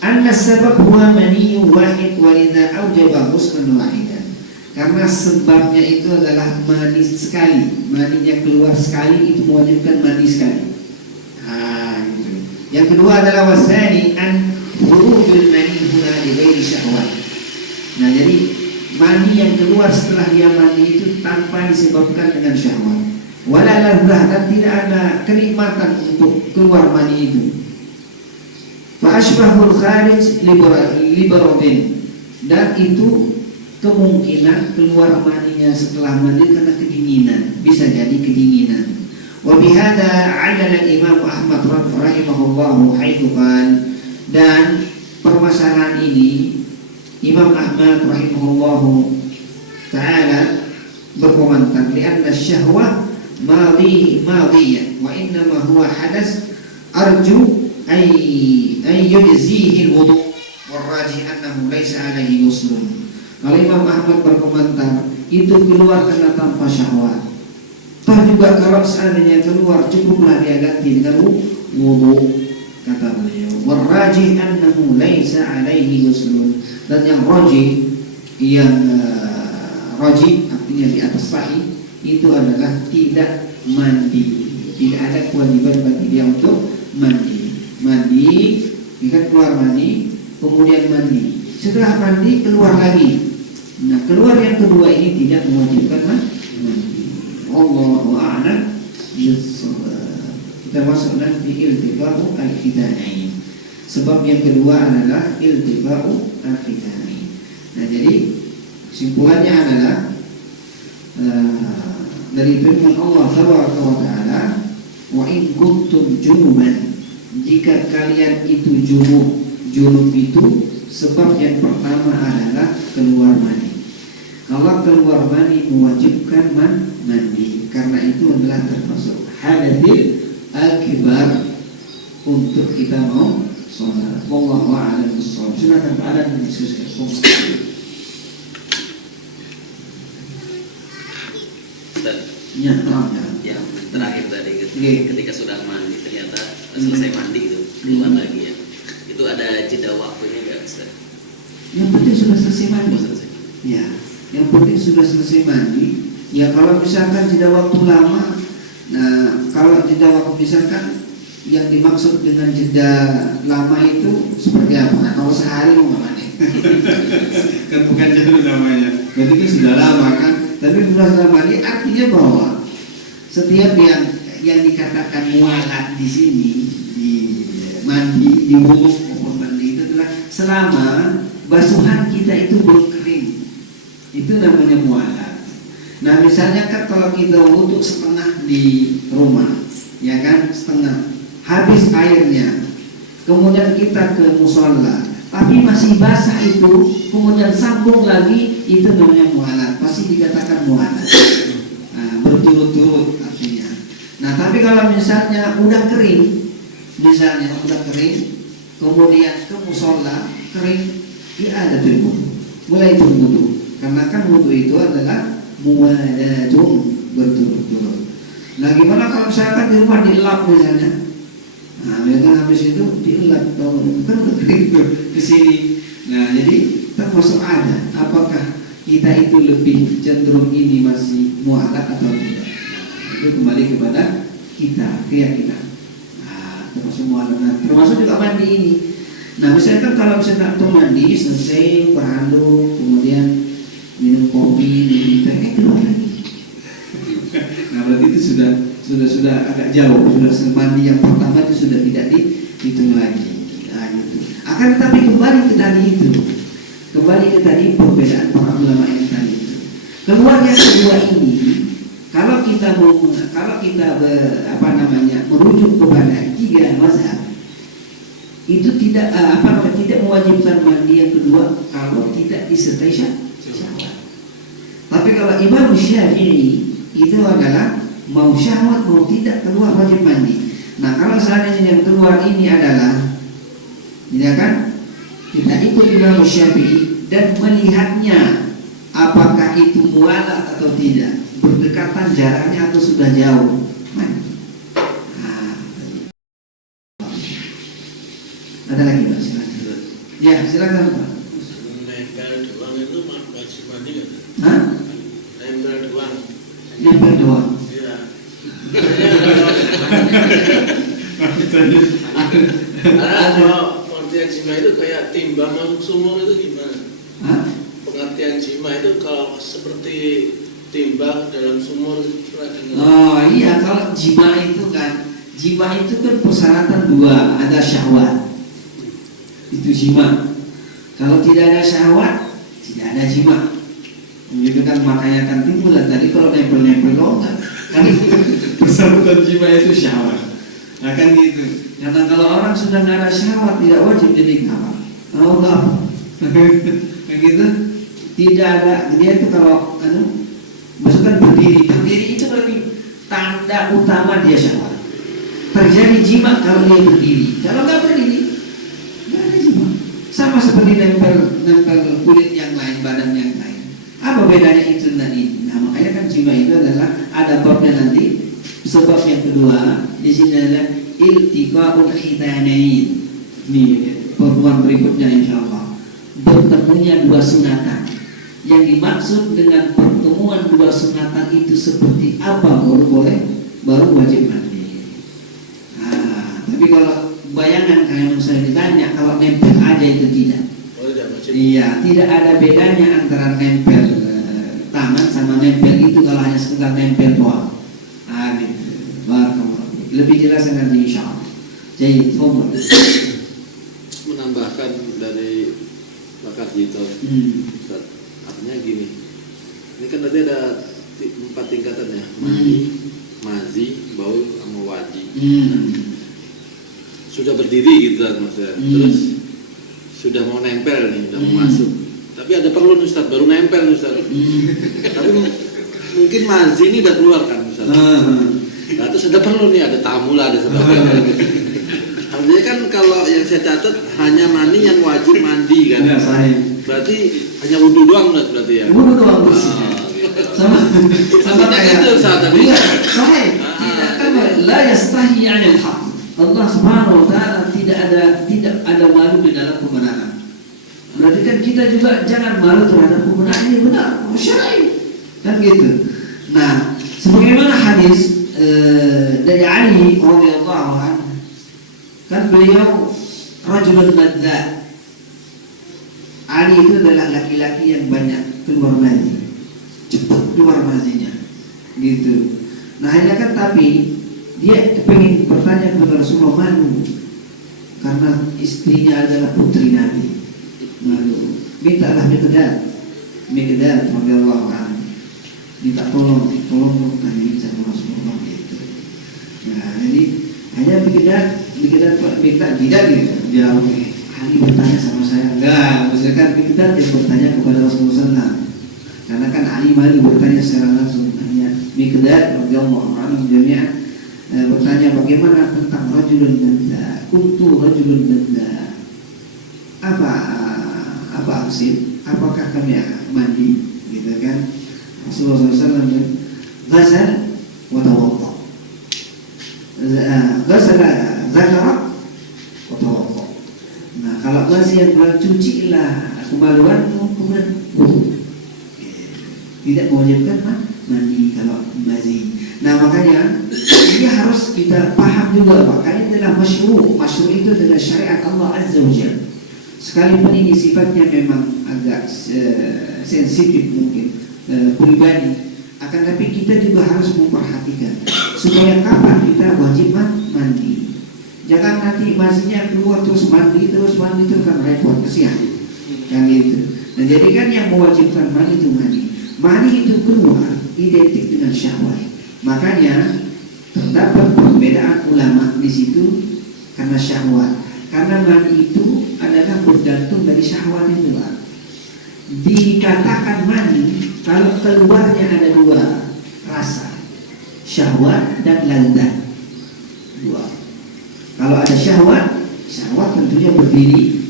anna sabab huwa maniyyu wahid wa lidza aujaba ghuslan wahidan. Karena sebabnya itu adalah mani sekali, maninya keluar sekali itu mewajibkan mandi sekali. Gitu. Yang kedua adalah wasani an khurujul mani huna li ghairi syahwat. Nah, jadi mani yang keluar setelah dia mandi itu tanpa disebabkan dengan syahwat. Wala ladzah, dan tidak ada kenikmatan untuk keluar mani itu. Fa asbahul kharij liberadin, dan itu kemungkinan keluar maninya setelah mandi karena kedinginan, bisa jadi kedinginan. Wa bihadza 'allala Imam Ahmad rahimahullahu haitsu qala, dan permasalahan ini Imam Ahmad rahimahullahu ta'ala berkomentar, lianna syahwah madiyah wa innama huwa hadas arju ay yujzihi al-wudu warrajih annahu laysa alaihi ghuslun. Kalau Imam Ahmad berkomentar itu keluar karena tanpa syahwat. Toh juga kalau seandainya keluar cukuplah dia ganti dengan wudu, kata beliau. Warrajih annahu laysa alaihi ghuslun. Dan yang rajih, artinya di atas sahih, itu adalah tidak mandi, tidak ada kewajiban bagi dia untuk mandi, jika keluar mandi, kemudian mandi, setelah mandi keluar lagi. Nah, keluar yang kedua ini tidak mewajibkan mandi. Allahu a'lam bissawab. Kita masuk nanti iltifa'u al-khitanain. Sebab yang kedua adalah iltifa'u al-khitanain. Nah, jadi kesimpulannya adalah dari firman Allah Taala, wa in kuntum junuban, jika kalian itu junub itu sebab yang pertama adalah keluar mani. Kalau keluar mani mewajibkan mandi, karena itu adalah termasuk hadatsil akbar untuk kita mau sholat. Wallahu a'lam bishawab. Silakan Pak Adan mendiskusikan. Ya, yang terakhir tadi ketika sudah mandi ternyata selesai mandi itu keluar lagi ya, itu ada jeda waktunya nggak Ustaz? Yang penting sudah selesai mandi. Oh, selesai. Ya, yang penting sudah selesai mandi. Ya, kalau misalkan jeda waktu lama, nah kalau jeda waktu misalkan yang dimaksud dengan jeda lama itu seperti apa? Nah, kalau sehari mau mandi kan bukan jeda namanya. Berarti kan sudah lama kan? Tapi sudah mandi artinya bahwa setiap yang dikatakan mualat di sini, di mandi, di wudu maupun mandi, itu adalah selama basuhan kita itu belum kering, itu namanya mualat. Nah, misalnya kan kalau kita wudu setengah di rumah, ya kan, setengah habis airnya, kemudian kita ke musola, tapi masih basah itu, kemudian sambung lagi, itu namanya mualat, pasti dikatakan mualat. Nah, berturut-turut artinya. Nah, tapi kalau misalnya udah kering, kemudian ke musola kering, ya ada wudu, mulai itu wudu, karena kan wudu itu adalah muwalatun, berturut-turut. Nah, gimana kalau misalkan di rumah dilap misalnya? Nah, mereka habis itu dilap, kan kering ke sini. Nah, jadi termasuk ada. Apakah kita itu lebih cenderung ini masih mualat atau tidak? Nah, itu kembali kepada kita, keyakinan. Nah, termasuk mualat. Nah, termasuk juga mandi ini. Nah, misalkan kalau misalkan untuk mandi selesai berhanduk, kemudian minum kopi, minum teh, keluar lagi. Nah, berarti itu sudah agak jauh, sudah mandi yang pertama itu sudah tidak dihitung lagi. Nah, gitu. Akan tetapi kembali ke tadi perbedaan para ulama yang tadi itu. Keluar yang kedua ini, kalau kita merujuk kepada tiga mazhab, itu tidak mewajibkan mandi yang kedua kalau tidak disertai syahwat. Tapi kalau Imam Syafi'i itu adalah mau syahwat mau tidak keluar wajib mandi. Nah kalau seandainya yang keluar ini adalah, ya kan, kita ikut Imam Syafi'i dan melihatnya apakah itu mualah atau tidak, berdekatan jaraknya atau sudah jauh. Ada lagi Pak, silakan. Ya silakan Pak. Nempel doang itu wajib mandi nggak? Hah? Nempel doang. Nempel doang. Iya. Karena kalau pengertian jima itu kayak timbang masuk sumur itu gimana? Hah? Pengertian jima itu kalau seperti timbang dalam sumur itu pernah dengar? Oh iya, kalau jima itu kan persyaratan dua, ada syahwat. Itu jima. Kalau tidak ada syahwat, tidak ada jima. Itu kan makanya kan timbul tadi kalau nempel-nempel doang kan persyaratan jima itu syahwat. Nah kan gitu. Karena kalau orang sudah nggak ada syahwat tidak wajib jadi apa? Oh enggak. Kayak gitu. Tidak ada. Dia itu kalau maksudnya berdiri itu berarti tanda utama dia syahwat. Terjadi jima kalau dia berdiri. Kalau nggak berdiri, nggak ada jima. Sama seperti nempel kulit yang lain, badan yang lain. Apa bedanya itu dan ini? Nah makanya kan jima itu adalah ada babnya nanti. Sebab yang kedua di sini adalah iltiqa'ul khitanain. Ini pertemuan berikutnya insyaallah. Bertemunya dua sunatan. Yang dimaksud dengan pertemuan dua sunatan itu seperti apa baru wajib mandi. Tapi kalau bayangan kayak misalnya ditanya kalau nempel aja itu tidak. Oh tidak wajib. Iya, tidak ada bedanya antara nempel tangan sama nempel itu kalau hanya sekedar nempel doang. Gitu. Barakallahu. Lebih jelas nanti insyaallah. Jadi menambahkan dari bakar jito. Artinya gini, ini kan tadi ada 4 tingkatan ya, mandi, mazi, baul, sama wajib. Sudah berdiri gitu kan maksudnya, terus sudah mau nempel nih, sudah mau masuk. Tapi ada perlu Ustaz, baru nempel Ustaz. Tapi mungkin mazi ini udah keluar kan Ustaz. Nah, terus ada perlu nih, ada tamu lah, ada sebagainya. Artinya kan kalau yang saya catat hanya mandi yang wajib mandi kan. Ya, sahih. Berarti hanya wudhu doang berarti ya. Wudhu doang terus. Gitu. Sama kayak itu saat tadi. Iya, sahih. Tidak kan la yastahi 'anil haqq. Allah Subhanahu wa taala tidak ada malu di dalam kebenaran. Berarti kan kita juga jangan malu terhadap kebenaran ini benar, syar'i. Kan gitu. Nah, sebagaimana hadis dari Ali radhiyallahu anhu, kan beliau rajulun madza. Ali itu adalah laki-laki yang banyak keluar mazi, cepat keluar mazinya, gitu. Nah akhirnya kan tapi dia pengen bertanya kepada Rasulullah, malu karena istrinya adalah putri Nabi, malu. Mintalah Miqdad radhiyallahu anhu, minta tolong tanya sama Rasulullah gitu. Nah jadi hanya Miqdad minta tidak gitu. Dia Ali bertanya sama saya, enggak, misalkan Miqdad yang bertanya kepada Rasulullah SAW. Karena kan Ali malu bertanya secara langsung. Hanya Miqdad radhiyallahu anhu jami'an bertanya bagaimana tentang rajulun madza, kuntu rajulun madza. Apa maksud? Apakah kami mandi? Gitu kan? Rasulullah SAW ghasal wa tawadda. Ghasala zakara wa tawadda. Nah, kalau masih yang bilang cucilah kemaluanmu kemudian tidak mewajibkan mandi kalau masih. Nah makanya ini harus kita paham juga Pak. Karena ini adalah masyru' itu adalah syariat Allah Azza wa Jalla. Sekalipun ini sifatnya memang agak sensitif mungkin pribadi, akan tapi kita juga harus memperhatikan supaya kapan kita wajib mandi. Jangan nanti masihnya keluar terus mandi itu kan repot, kesian kan gitu. Nah jadi kan yang mewajibkan mandi itu mandi itu keluar identik dengan syahwat. Makanya terdapat perbedaan ulama di situ karena syahwat. Karena mandi itu adalah bergantung dari syahwat itu Pak. Dikatakan mandi kalau keluarnya ada dua rasa, syahwat dan ladzat. Dua. kalau ada syahwat, syahwat tentunya berdiri.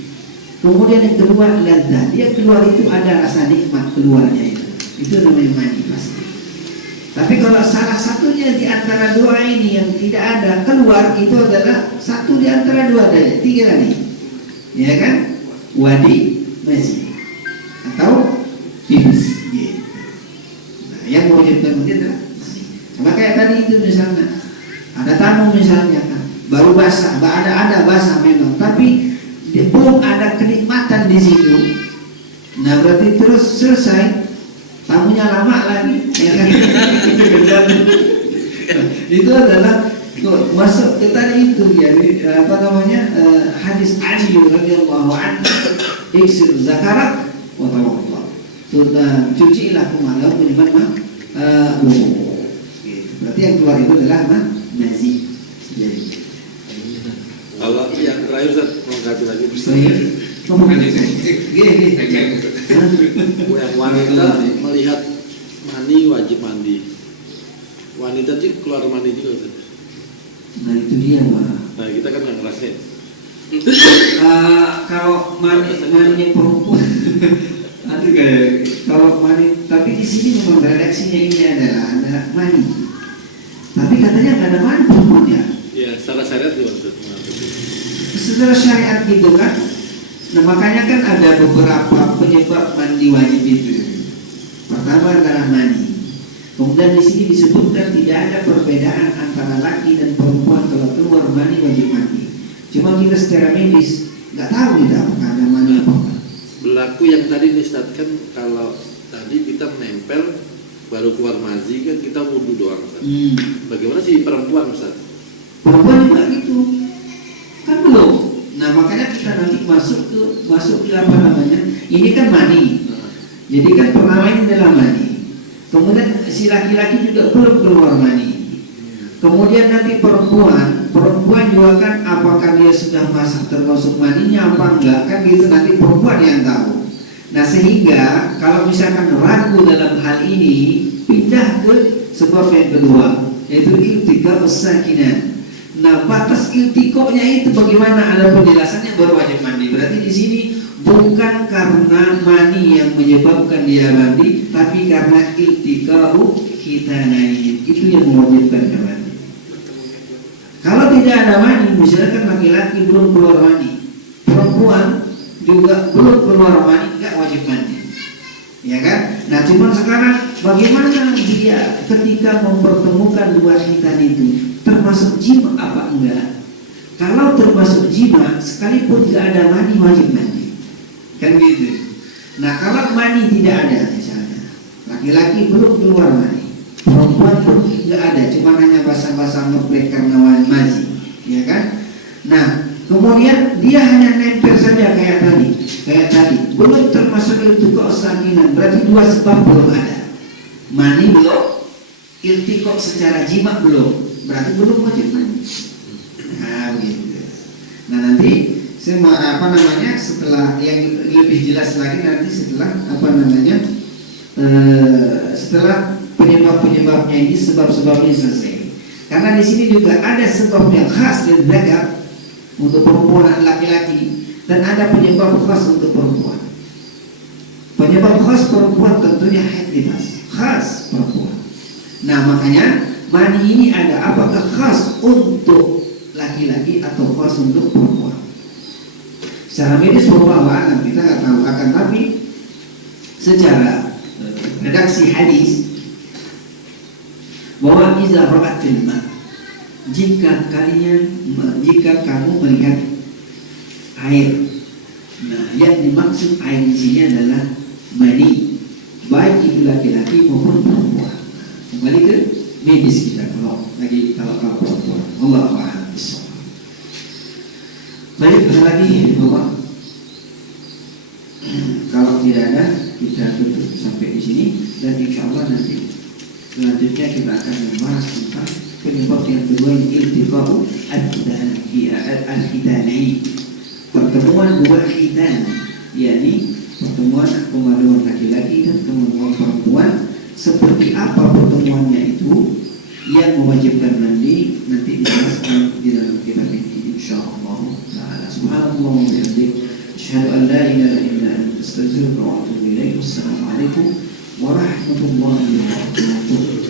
Kemudian yang kedua ladzat, dia keluar itu ada rasa nikmat keluarnya itu namanya mani pasti. Tapi kalau salah satunya di antara dua ini yang tidak ada keluar, itu adalah satu di antara dua dari tiga tadi, ya kan? Wadi, mazi, atau pipis. Gitu. Nah, yang mewajibkan mandi adalah mani. Coba kayak tadi itu misalnya, ada tamu misalnya kan, baru basah, ada basah memang, tapi belum ada kenikmatan di situ. Nah berarti terus selesai. Tamunya lama lagi, ya kan? Itu adalah masuk ke tadi itu ya, apa namanya, hadis Ali radhiyallahu anhu, iksir zakarak wa tawadda. Sudah cucilah kemaluan bagaimana? Berarti yang keluar itu adalah mazi. Kalau yang terakhir Ustaz mau kasih lagi. Yang wanita melihat mani wajib mandi. Wanita sih keluar mandi juga Ustaz. Nah itu dia Pak. Nah kita kan nggak ngerasain. Kalau mani perempuan, aduh kayak kalau mani, tapi di sini memang redaksinya ini adalah mani. Tapi katanya nggak ada mani perempuannya. Ya secara syariat juga Ustaz. Secara syariat gitu kan. Nah makanya kan ada beberapa penyebab mandi wajib itu. Pertama adalah mani. Kemudian di sini disebutkan tidak ada perbedaan antara laki dan perempuan kalau keluar mani wajib mandi. Cuma kita secara medis nggak tahu kita apakah ada mani apa enggak. Berlaku yang tadi Ustaz kan, kalau tadi kita menempel baru keluar mazi kan kita wudu doang Ustaz. Bagaimana sih perempuan Ustaz? Perempuan juga gitu. Kan belum. Nah makanya kita nanti masuk ke apa namanya, ini kan mani. Jadi kan pertama ini adalah mani. Kemudian si laki-laki juga belum keluar mani. Kemudian nanti perempuan juga kan apakah dia sudah masuk termasuk maninya apa enggak, kan gitu nanti perempuan yang tahu. Nah sehingga kalau misalkan ragu dalam hal ini, pindah ke sebab yang kedua, yaitu iltika sakinah. Nah batas iltikonya itu bagaimana, ada penjelasannya baru wajib mandi. Berarti di sini bukan karena mani yang menyebabkan dia mandi, tapi karena iltikau khitanain, itu yang mewajibkan dia mandi. Kalau tidak ada mani, misalkan laki-laki belum keluar mani, perempuan juga belum keluar mani, nggak wajib mandi, ya kan? Nah cuma sekarang bagaimana dia ketika mempertemukan dua khitan itu, termasuk jima apa enggak? Kalau termasuk jima, sekalipun tidak ada mani wajib mandi, kan gitu. Nah kalau mani tidak ada, misalnya laki-laki belum keluar mani, perempuan pun tidak ada, cuma hanya basah-basah ngeplek karena mazi, ya kan? Nah kemudian dia hanya nempel saja kayak tadi, belum termasuk iltikok sakinan, berarti dua sebab belum ada. Mani belum, iltikok secara jima belum, berarti belum wajib mandi. Nah begitu. Nah nanti saya mau setelah yang lebih jelas lagi nanti setelah setelah penyebab-penyebabnya ini, sebab-sebabnya selesai. Karena di sini juga ada sebab yang khas dan zakar untuk perempuan dan laki-laki, dan ada penyebab khas untuk perempuan. Penyebab khas perempuan tentunya haid nifas, khas perempuan. Nah makanya mani ini ada apakah khas untuk laki-laki atau khas untuk perempuan? Secara medis bahwa kita nggak tahu, akan tapi secara redaksi hadis bahwa iza ra'atil ma, jika kamu melihat air, nah yang dimaksud air di sini adalah mani, baik itu laki-laki maupun perempuan. Kembali ke medis kita kalau perempuan. Allah a'lam bishawab. Baik, ada lagi Bapak? Kalau tidak ada, kita tutup sampai di sini, dan insya Allah nanti selanjutnya kita akan membahas tentang penyebab yang kedua, iltiqa'u al-khitanain, pertemuan dua khitan, yakni pertemuan kemaluan laki-laki dan kemaluan perempuan. Seperti apa pertemuannya itu yang mewajibkan mandi, nanti dijelaskan di dalam kitab ini insya subhanakallahumma wa bihamdik asyhadu an la ilaha illa anta astaghfiruka wa atubu ilaik. Wassalamualaikum warahmatullahi wabarakatuh.